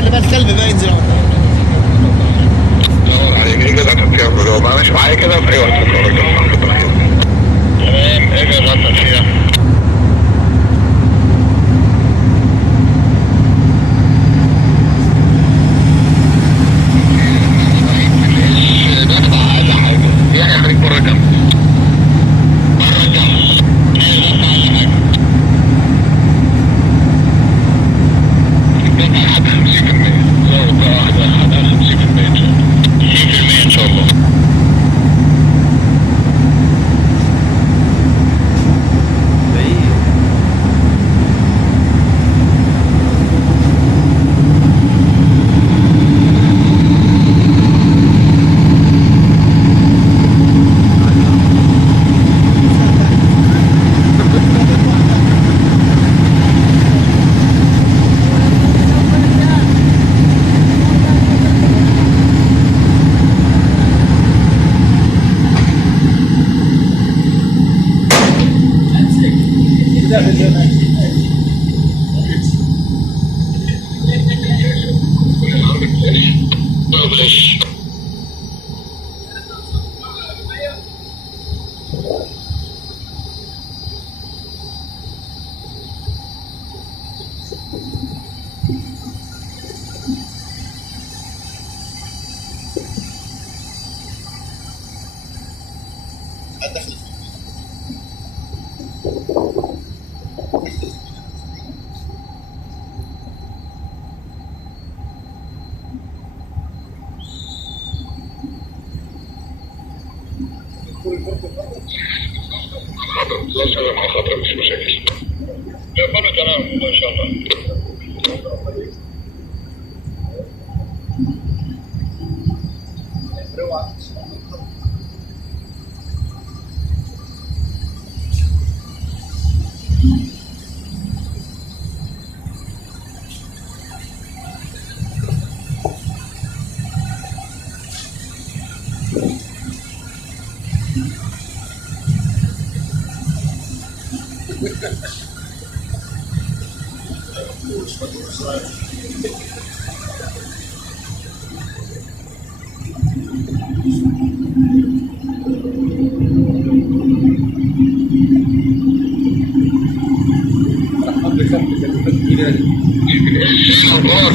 خلي بقى الكلب بقى ينزل اهو. دور عليك ايه كده عشان تعمل هو بقى ماشي معايا كده في اي وقت في الراجل. تمام ايه كده غلطة فيها. مش دافع اقل حاجة يعني خليك بره الجنب. بره الجنب. ايه دافع اقل حاجة. دافع لحد 50%. زود بقى واحدة لحد 50% ان شاء الله. 50% ان شاء الله. خاطر مش مشاكل. كله تمام ان شاء الله.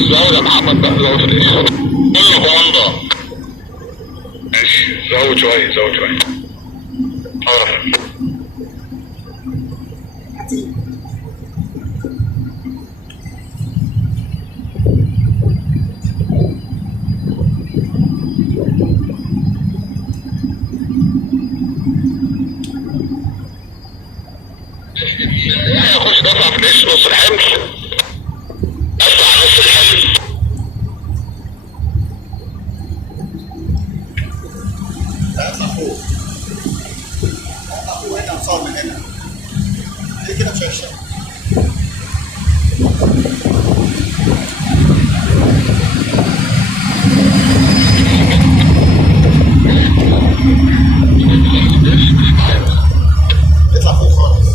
زود يا محمد بقى زود الايش كله كوماندا. ماشي زود شوية زود شوية. حاضر. هيخش دفع في نص الحمل. دفع نص الحمل. اطلع فوق. اطلع فوق هنا اتصور من هنا. ليه كده مش هيشتغل؟ اطلع فوق خالص.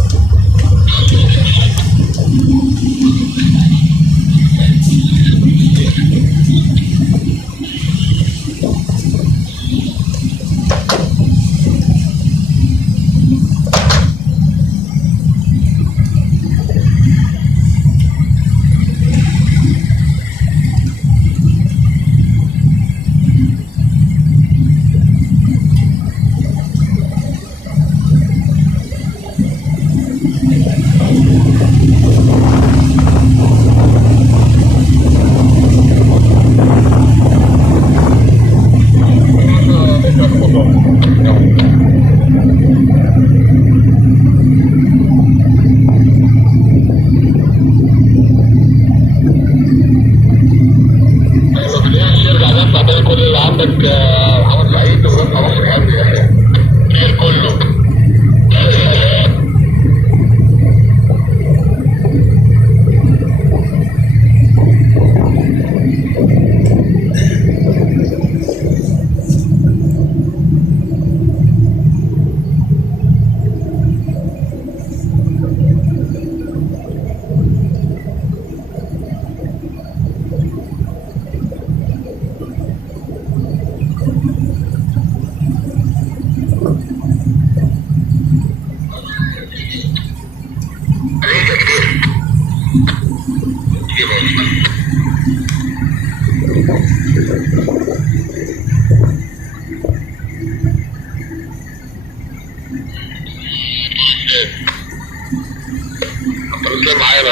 الاسلام معانا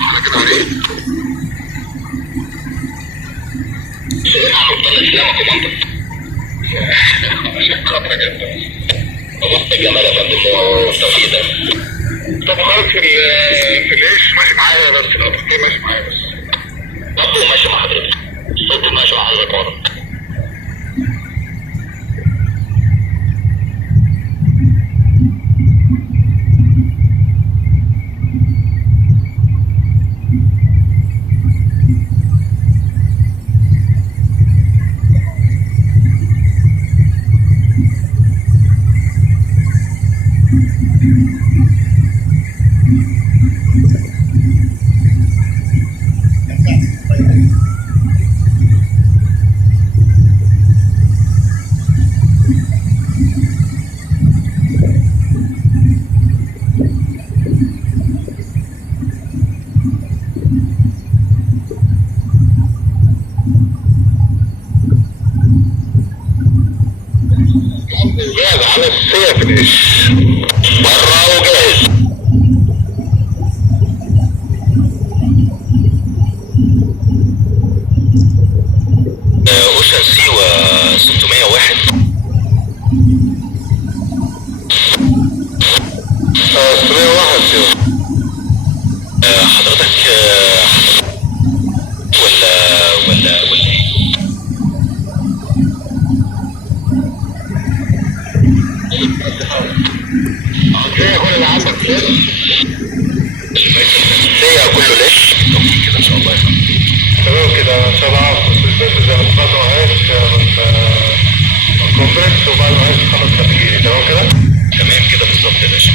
احنا كده عليه عملت الاسلام كوماندر عشان خاطر جدا والله جمال يا فندم وتوفيق. طب خالص في العيش ماشي معايا بس الأطفال ماشي معايا بس برضه ماشي مع حضرتك صوته ماشي مع حضرتك واضح. جاهز على السيف الإيش برا وجاهز. اوشن سيوة 601 601 سيوة. حضرتك ولا ايه؟ اوكي كل اللي عندك سيا كله ليش؟ كده ان شاء الله تمام كده ان شاء الله عارف البيت زي ما اتفقنا معاك الكونفرنس وبعد ما عايز تخلص هتجيلي تمام كده؟ تمام كده بالظبط يا باشا.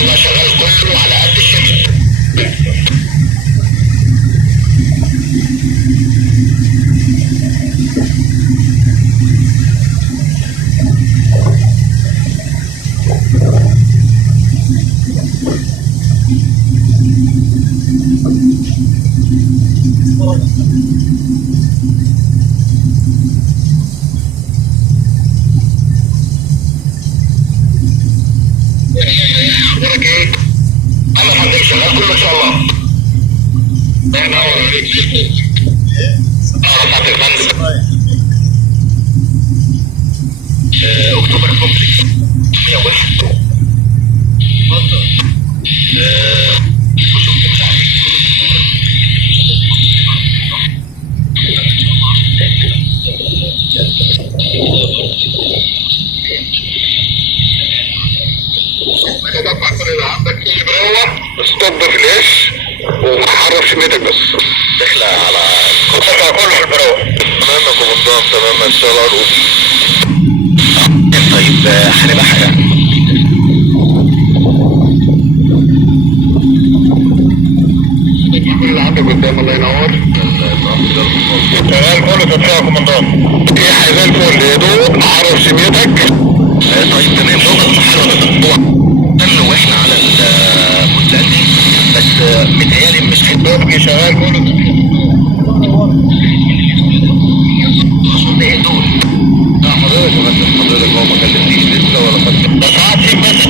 الله شغال كله على قد الشكل. اخبارك ايه؟ انا الحمد شغال كله ان شاء الله. انا اوريك رفعت الفندم اكتوبر كومبلكس 101 وشفت مش عارف تدفع كل اللي عندك اللي بروح استوب في العيش ومحرر شميتك بس داخله على دفع كله في البروح. تمام يا كومندان تمام ان شاء الله نقوم. طيب هنبقى يعني كل اللي عندك قدام الله ينور. شغال كله تدفع يا كومندان. ايه زي الفل يا دوب محرر شميتك. طيب تمام نقطة محرر الاسبوع واحنا على المتلاندي بس متهيألي مش هيبقى شغال كله. ايه دول؟ لا حضرتك هو ما كلمنيش لسه ولا خدت بس عارف بس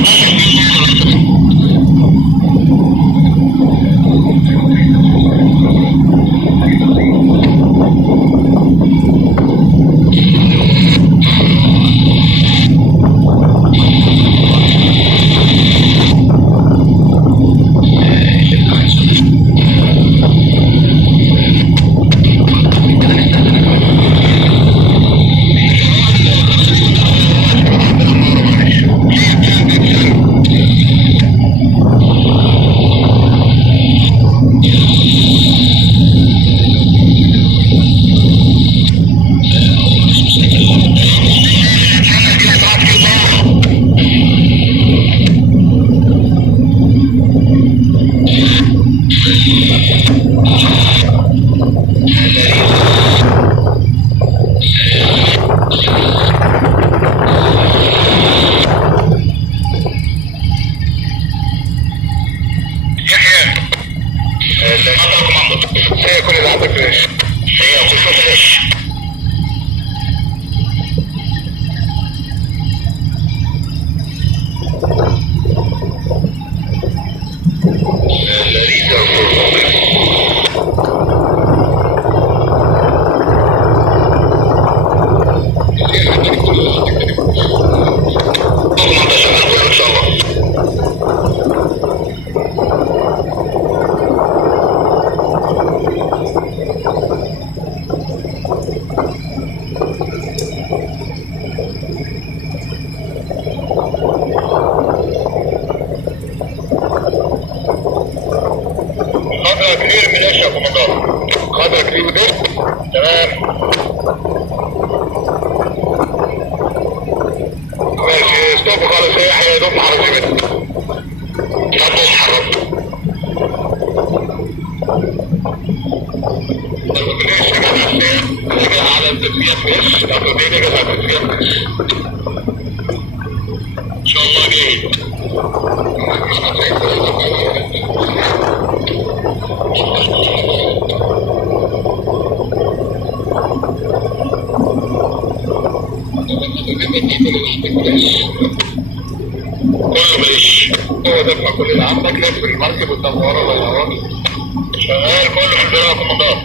كله ماشي. هو دفع كل اللي عندك، لف المركب قدام ورا ولا ورا. شغال كله في البيئة يا كومندان.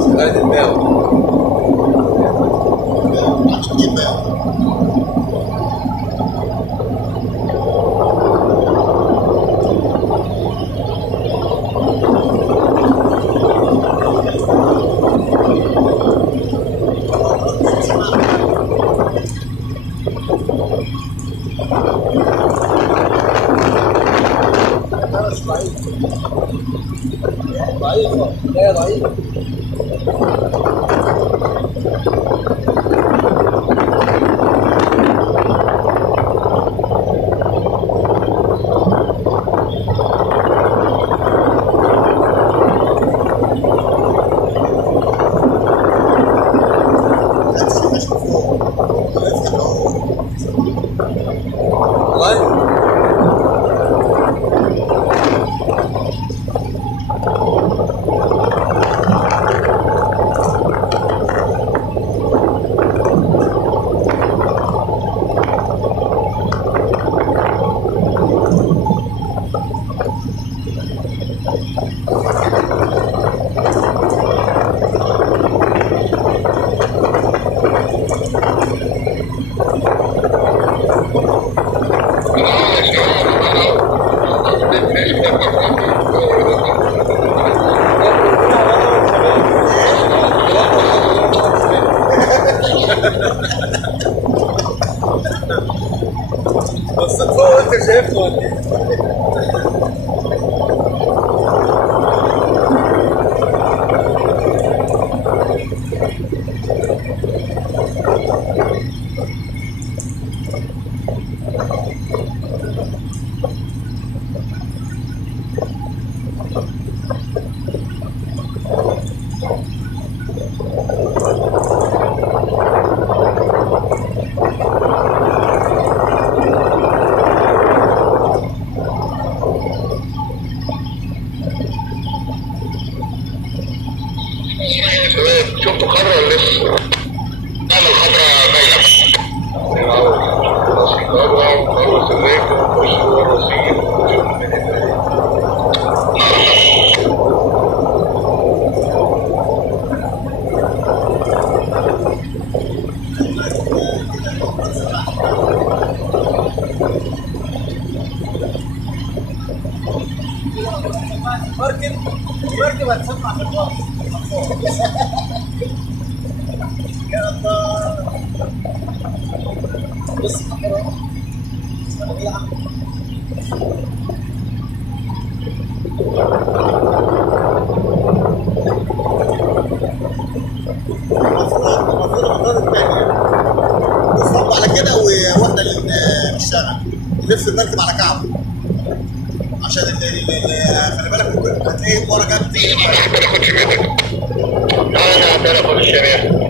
شغالة الماوي عشان تجيب ماوي. ضعيفة لا ضعيفة. بصيت فوق وانت شايفني ولا ايه؟ شفتوا خضرا ولا لسه؟ لا الخضرا باينة. خلاص الخضرا وخلص الريك ونخش جوه الرصيف ونشوف مركب هتسمع في الباص. يا الله بص حلوة. المفروض على كده واحنا للشارع نلف المركب على كعبه عشان خلي بالك ممكن هتلاقي ورا جنب. انا هتلاقي الشريحة.